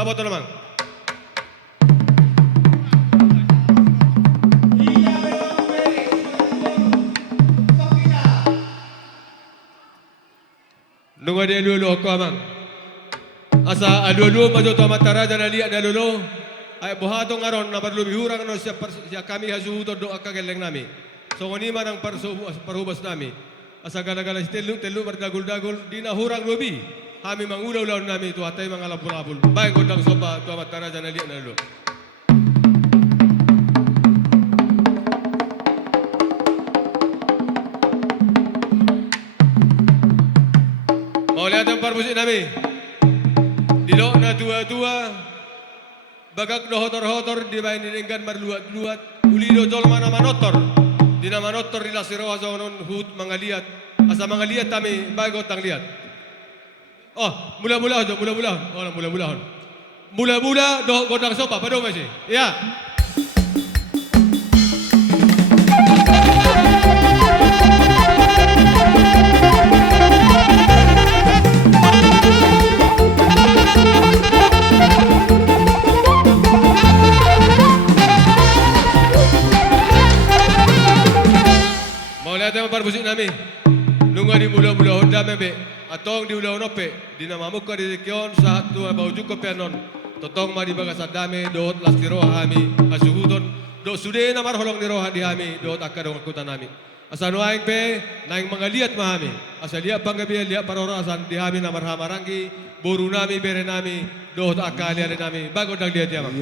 Kamu to naman. Nung ada lulu ko amang. Asa alu-alu majo to matara dan ali ada lulu. Ay buhatong aron na parlubihurang no siya kami hasuto do akageleng nami. So ngoni man ang parhubas nami. Asa gala-gala telu berdagul-dagul di na hurang lubi. Kami mangulaw-ulaw nami tu atay mga labul-labul. Baik gondang soba tu matara dan ali ada lulu. Mau lihat yang parmusik nami. Dilo na tua-tua bagak do hotor-hotor di bain ninggan marluat-luat ulido jol mana manotor di nama manotor di lasiro azonon hut mangaliat asa mangaliat kami bago tang liat mula-mula do godang sopa pado masih ya. Lihat parmusik nami. Nunga di mula-mula honda mebe. Atong di ulah nope. Di nama muka di kion saat tua bauju ko pianon. Totong mari bagas adame dohot lasti roha hami. Asuhudon do sude namar holong ni roha di hami dohot akadong akutan nami. Asa nuaing pe naing mangaliat mahami. Asa liat panggabi liat parorasan di hami namar hamarangi. Boru nami bere nami dohot akalian nami. Bago dang liat ya mang.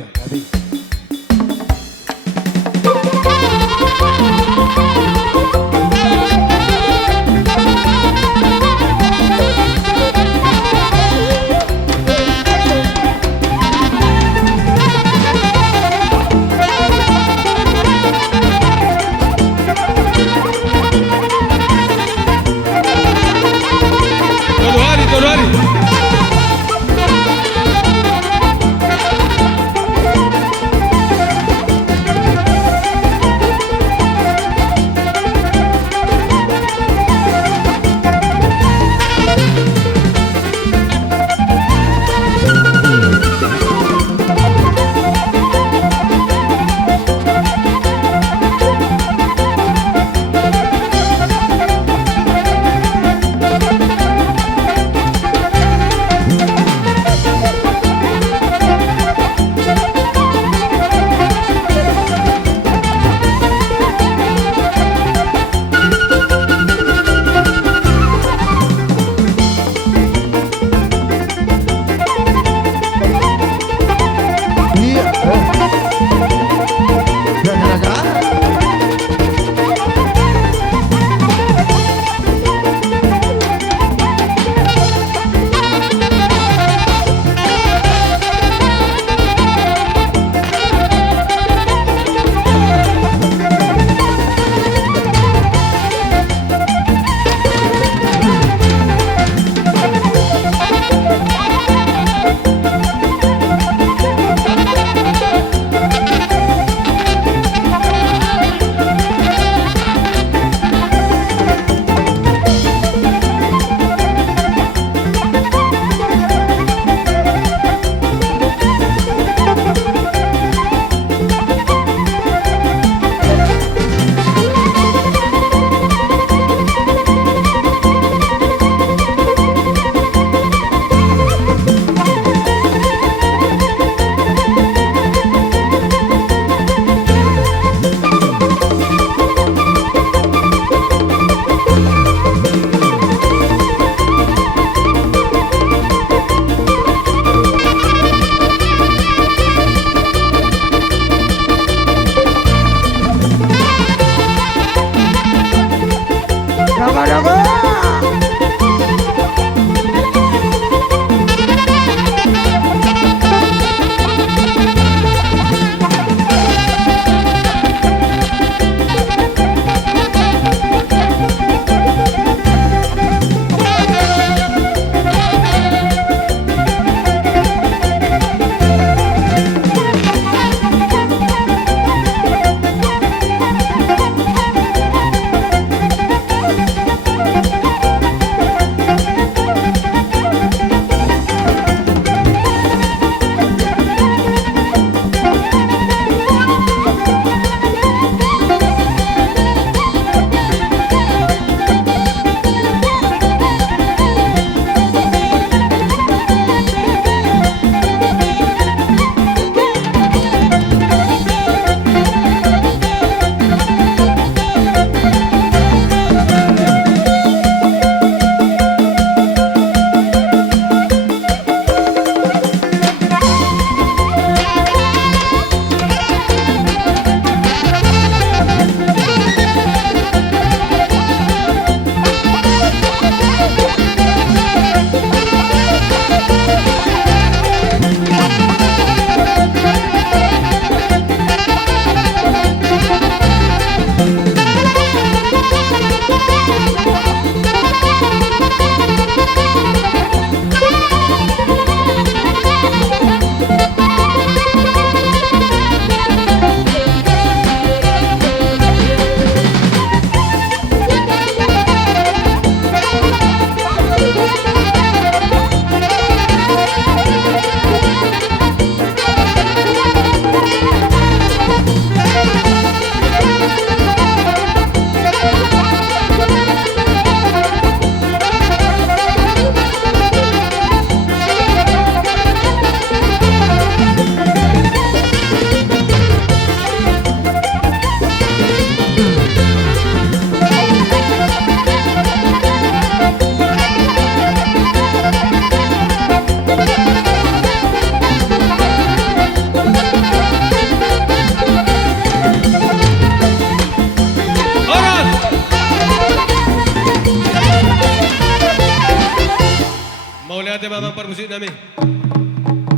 parmusik nami.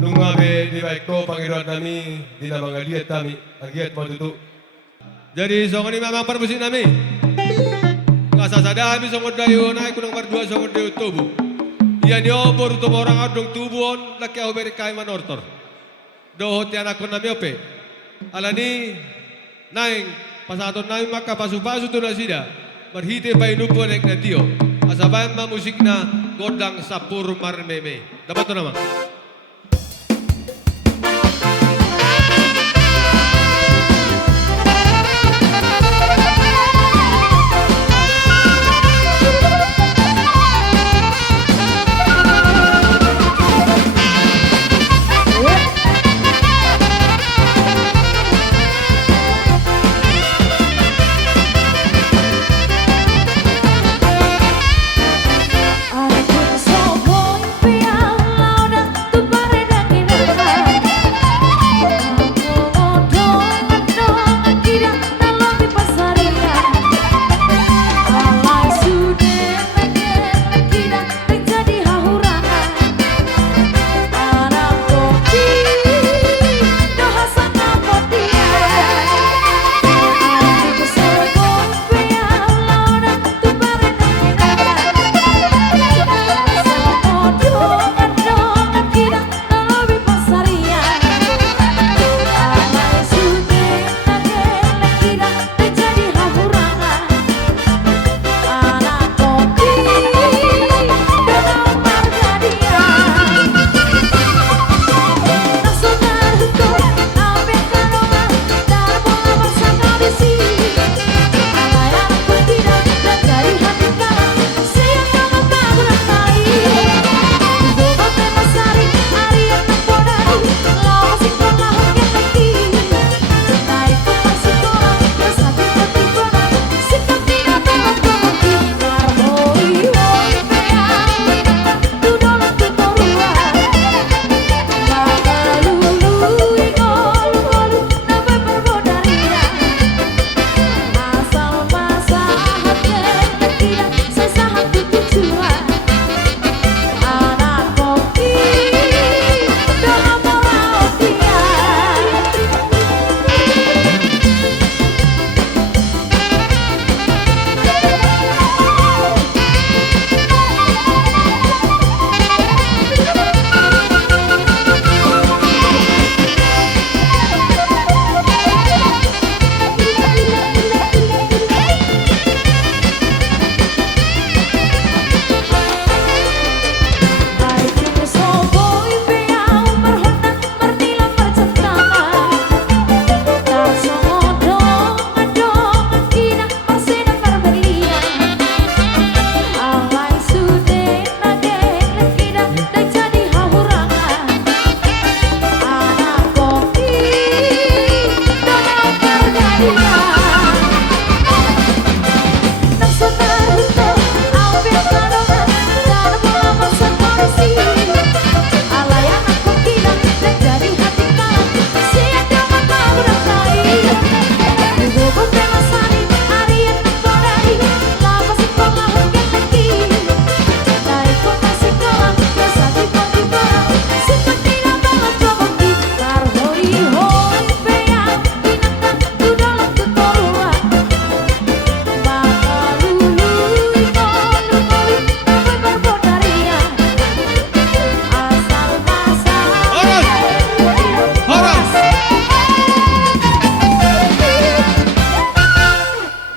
Nunga be di baik ko Panginoon nami di na mga liat kami, agiat mo tutu. Jadi songoni mamang parmusik nami. Kasasada kami songod dayo naik kunang berdua songod dayo tubuh. Iya nyo baru tu orang adong tubuhon laki aku beri kain manortor. Dohot yang aku nami ope. Alani naing pasaton nami maka pasu-pasu tu nasida. Berhite pai nupo nek natio. Asaban ma musik na godang sapur marmeme. Dapat tu nama.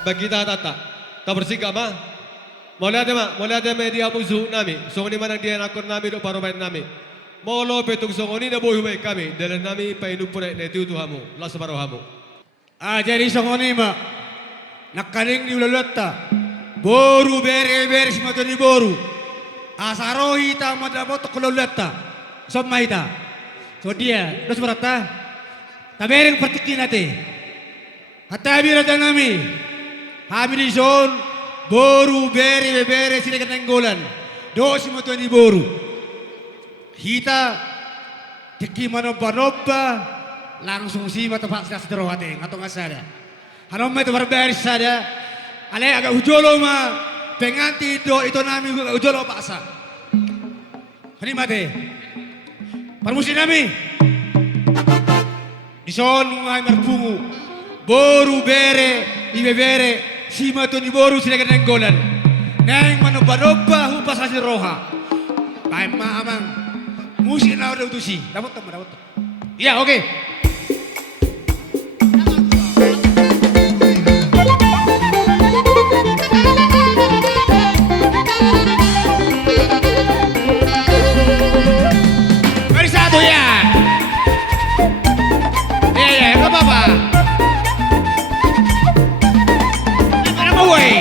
Bagita tata, tabersika ma. Mulai ada media musuh nami. Songoni mana dia nakon nami do parobain nami. Molo petung songoni na boy humay kami. Dalam nami painupun na tiu tuhamu, las parohamu. Jadi songoni ma nakaling di ulalata. Boru bere si matoni boru. Asarohi ta madabot kulolata. Sommaita. So dia, dos berata. Taberin partikin nate. Hatabi rata nami. Hamili zon boru bere sila kanenggolan. Do si matoni boru. Hita tiki manoba langsung si matapak sa seterohate ngatong asada. Hanom may barberi sada. Ale agak ujolo ma penganti do ito nami ujolo paksa. Halimate. Permusin nami. Ison ngay marpungu. Boru bere, ibe bere, sima to ni boru sila kanenggolan. Neng manoba-noba hupas hasil roha. Kay maamang musik na daw tusi. Dapat to. Iya, oke. Mari satu ya. Iya, enggak apa-apa. Mana mau woi?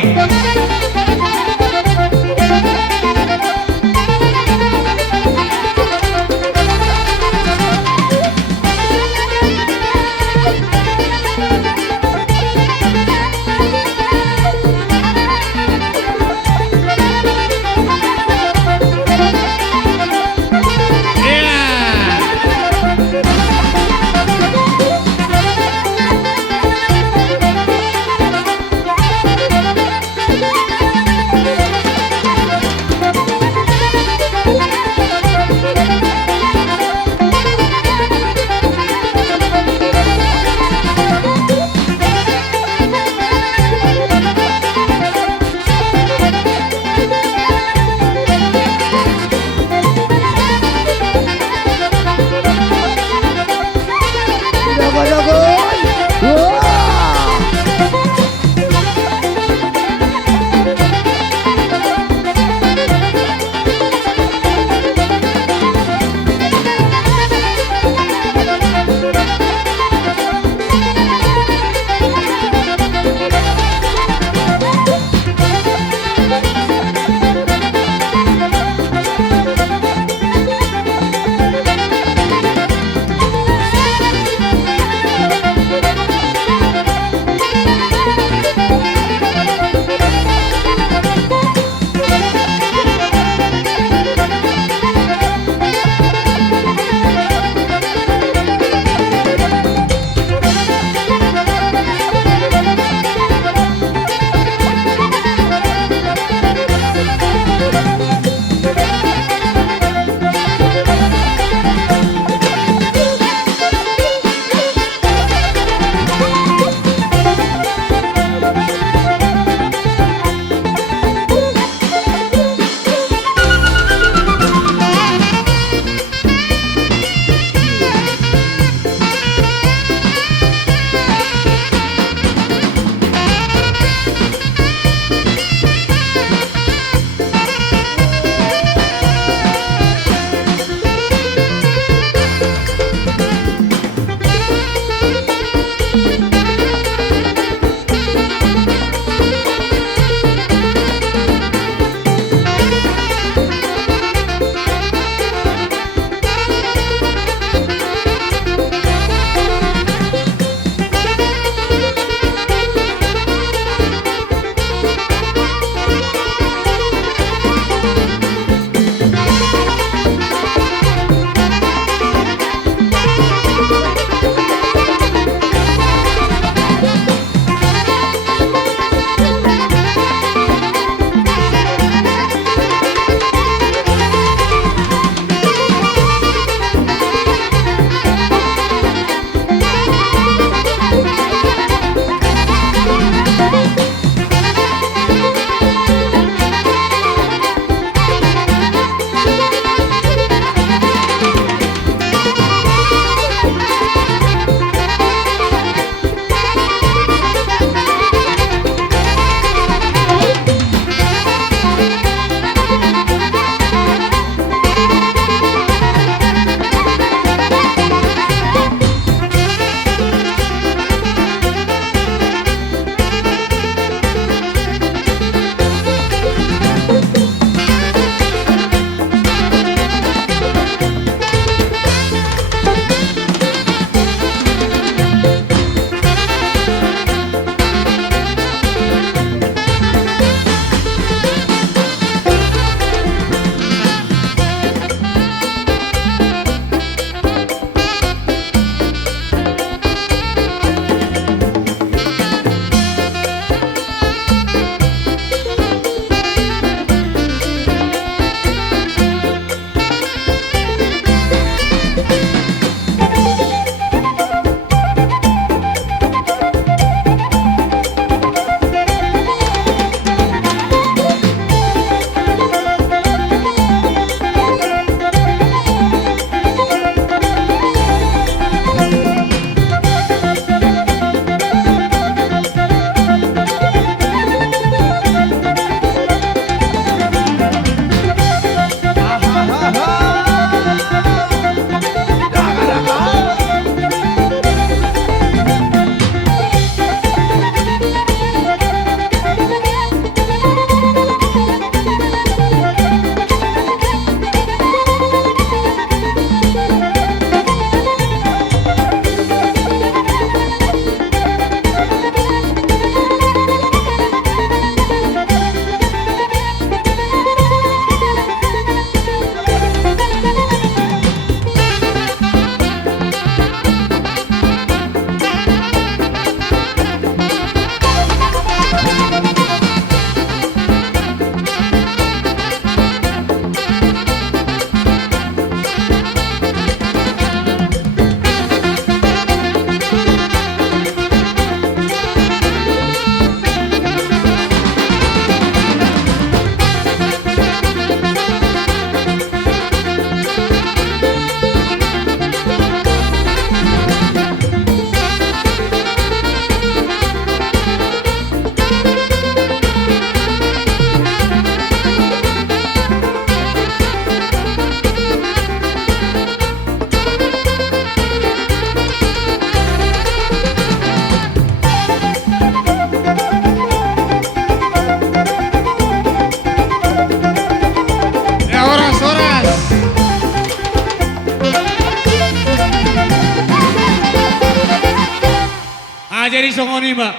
jadi songoni mak.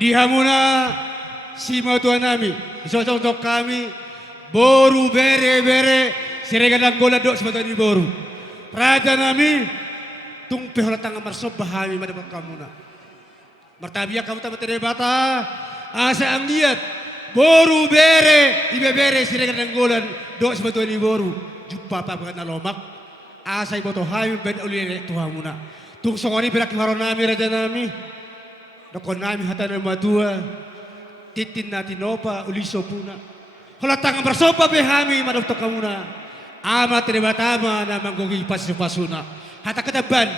Dihamuna si matuan nami. Isosok kami. Boru bere siregan ang gola dok sebatan di boru. Raja nami tung peholatang marsob bahami madapat kamu na. Martabiak kamu tamat bata. Asa ang liat. Boru bere ibe bere siregan ang golan dok sebatan di boru. Jumpa pa na lomak. Asa iboto hami ben ulire tuhamuna. Tung songoni pilak haron nami raja nami. Dokon nami hatan matua. Titin natin opa uliso puna. Halatang bersopa behami madok kamuna. Amat tama na manggogi pasuna. Hata kataban.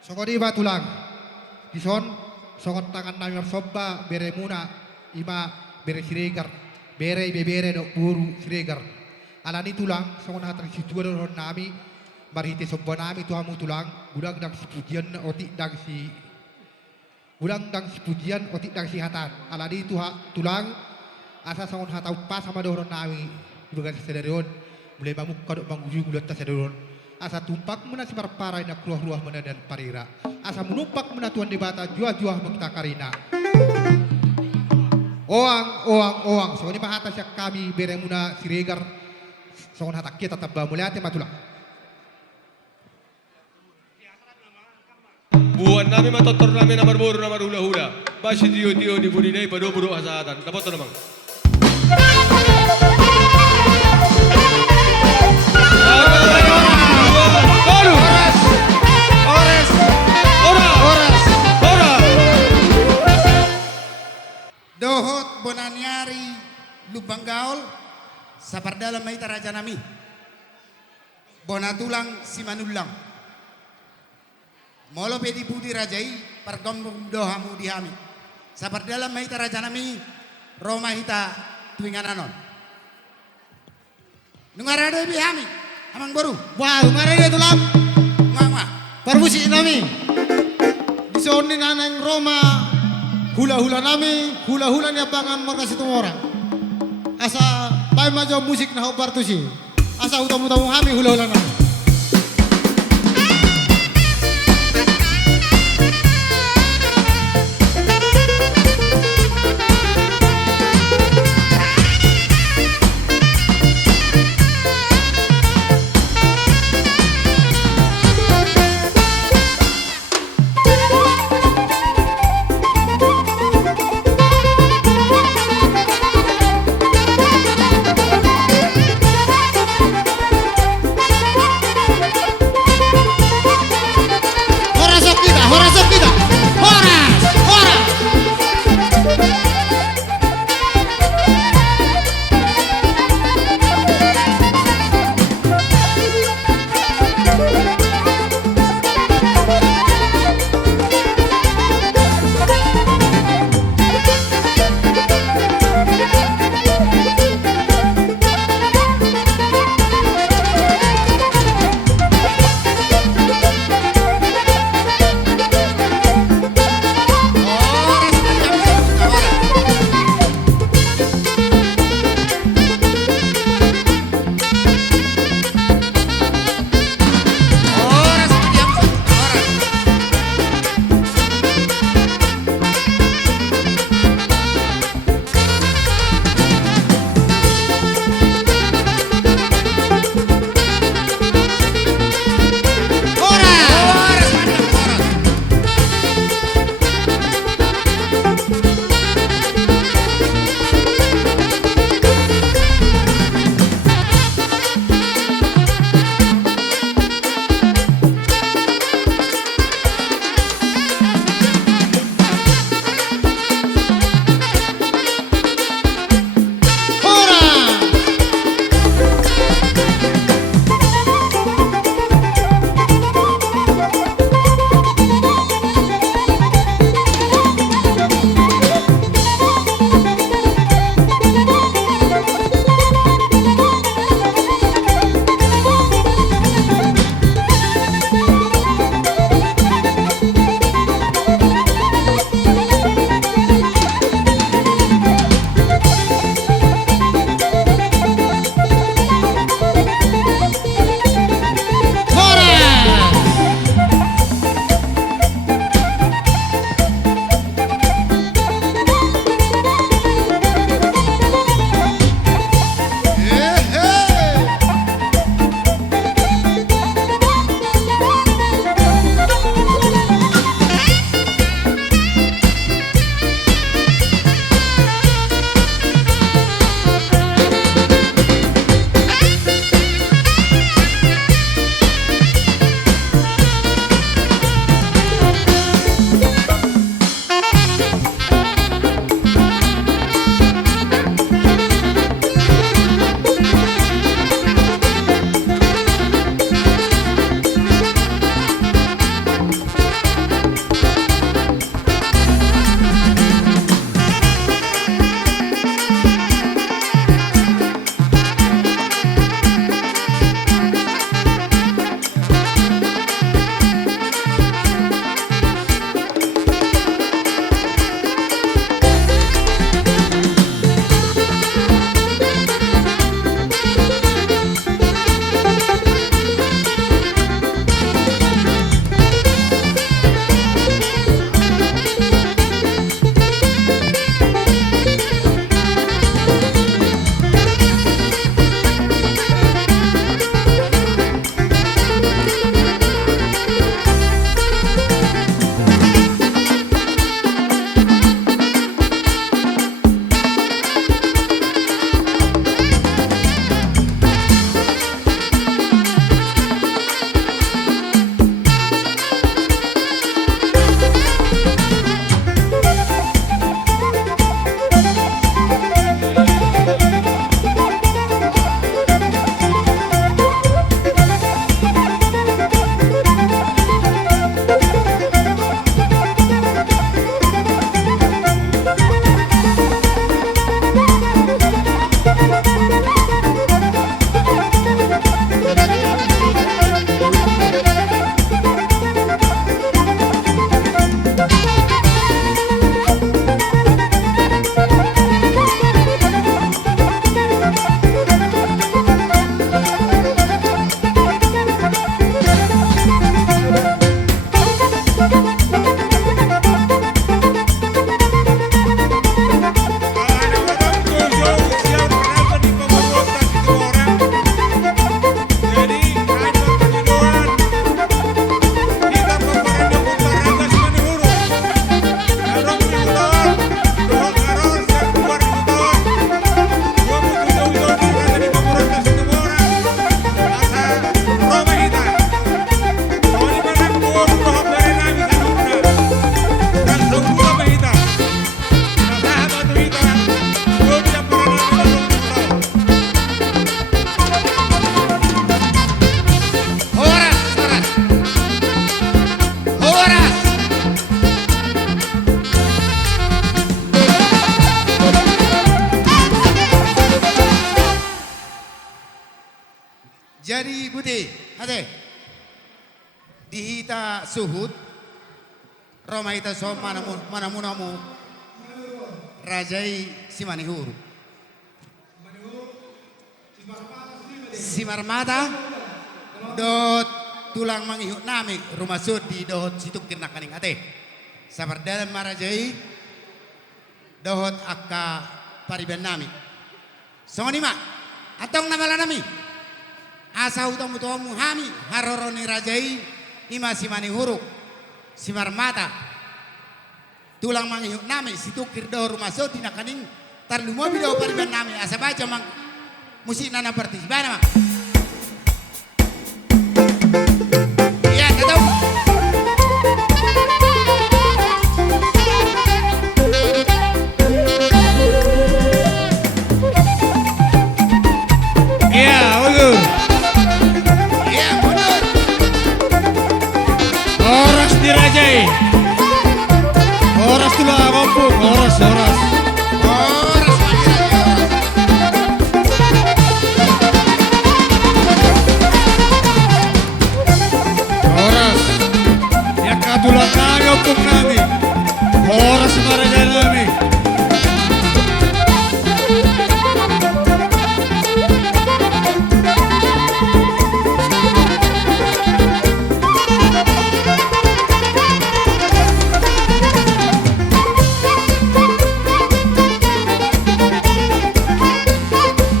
Sokodi ba tulang. Dison sokot tangan nami bersopa bere muna ima bere siregar. Bere bebere do buru siregar. Alani tulang sokon hatang situan ron nami marite sobba nami tuamu tulang budak dang si pujian otik dang si budak dang si pujian otik dang si hatan. Alani tulang asa sangon hatau pas sama doron nawi ibaga sedarion mulai mamuk kadok mangguju gulat sedarion asa tumpak mena si parparai nak ruah-ruah mena dan parira asa menumpak mena tuan debata jua-jua mekta karina oang so ini bahata syak kami beremuna siregar sangon hatak kita tabba mulai ate matula Buan namin matotor namin na marboro na marula-hula. Basi diyo-diyo di buninay pado-buro asatan. Dapat to namang. Dohot Bonanyari Lubang Gaol Sapardalam may taraja nami Bonatulang Simanulang Molo pedi pudi rajai pardon dohamu dihami Sapardalam may taraja nami Roma hita tuingananon Nungarado bihami amang baru wah umarene tulang ngwa parbusi nami disoni nanang Roma hula-hula nami, hula-hula ni abangan marga situ orang. Asa pai majo musik na hobar tu si. Asa utamu-tamu kami hula-hula nami. ate. Dihita suhut. Roma ita so mana munamu. Rajai Simanihuru. Simarmata dot tulang mangihut nami rumah sud di dohot situk kirnak kaning ate. Sabardalam marajai dohot akka pariban nami. Songonima atong namala nami. Asa utang mutuamu hami haroroni rajai ima Simanihuru. Simarmata tulang mangihut nami situk kirdo rumah sud di nakaning tarlumo bido pariban nami asa baca mang musik nana partisipan mang. Iya, tahu. Iya, ulur. Iya, mundur. Horas dirajai. Horas tulang kampung, horas. Horas lagi horas. Horas. Ya katulang kami kampung nami. Horas maraja nami.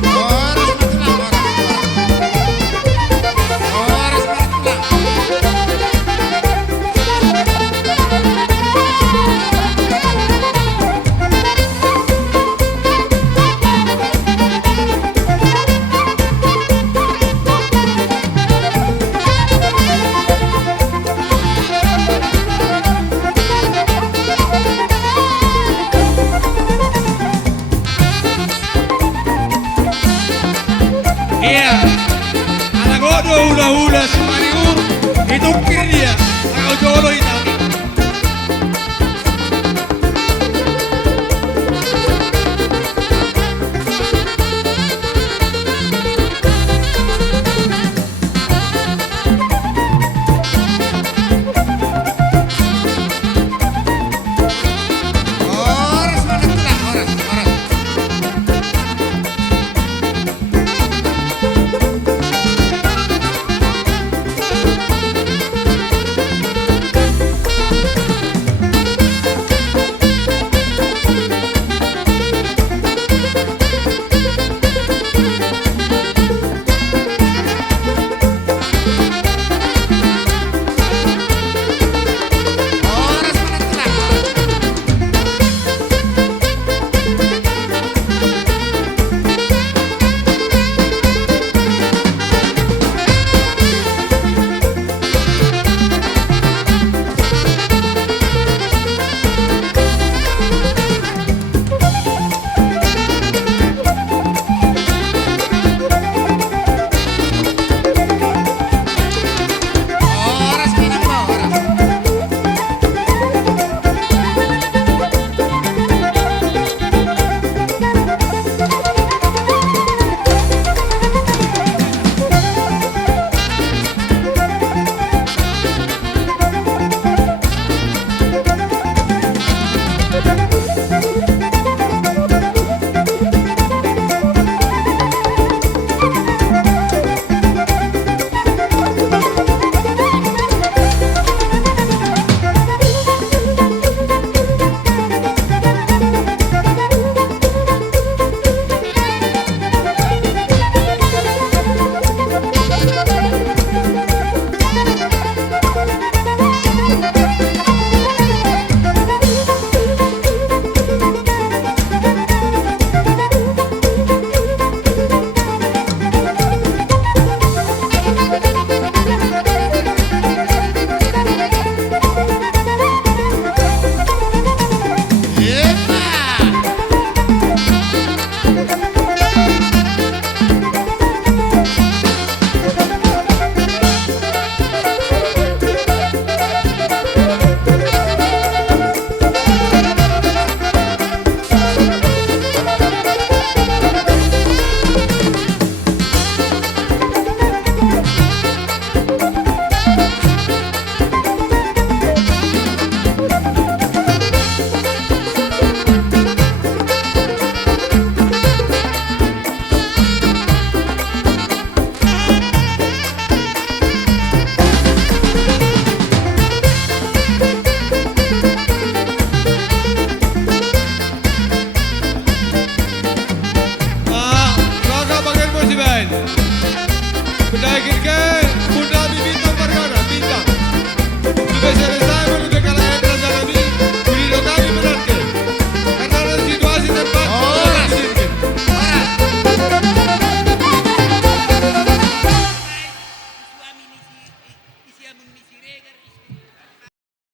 Horas matulang, horas matulang. Iya. Anak godo hula-hula Simanihuru. Itu kir dia. Kalau jolo itu.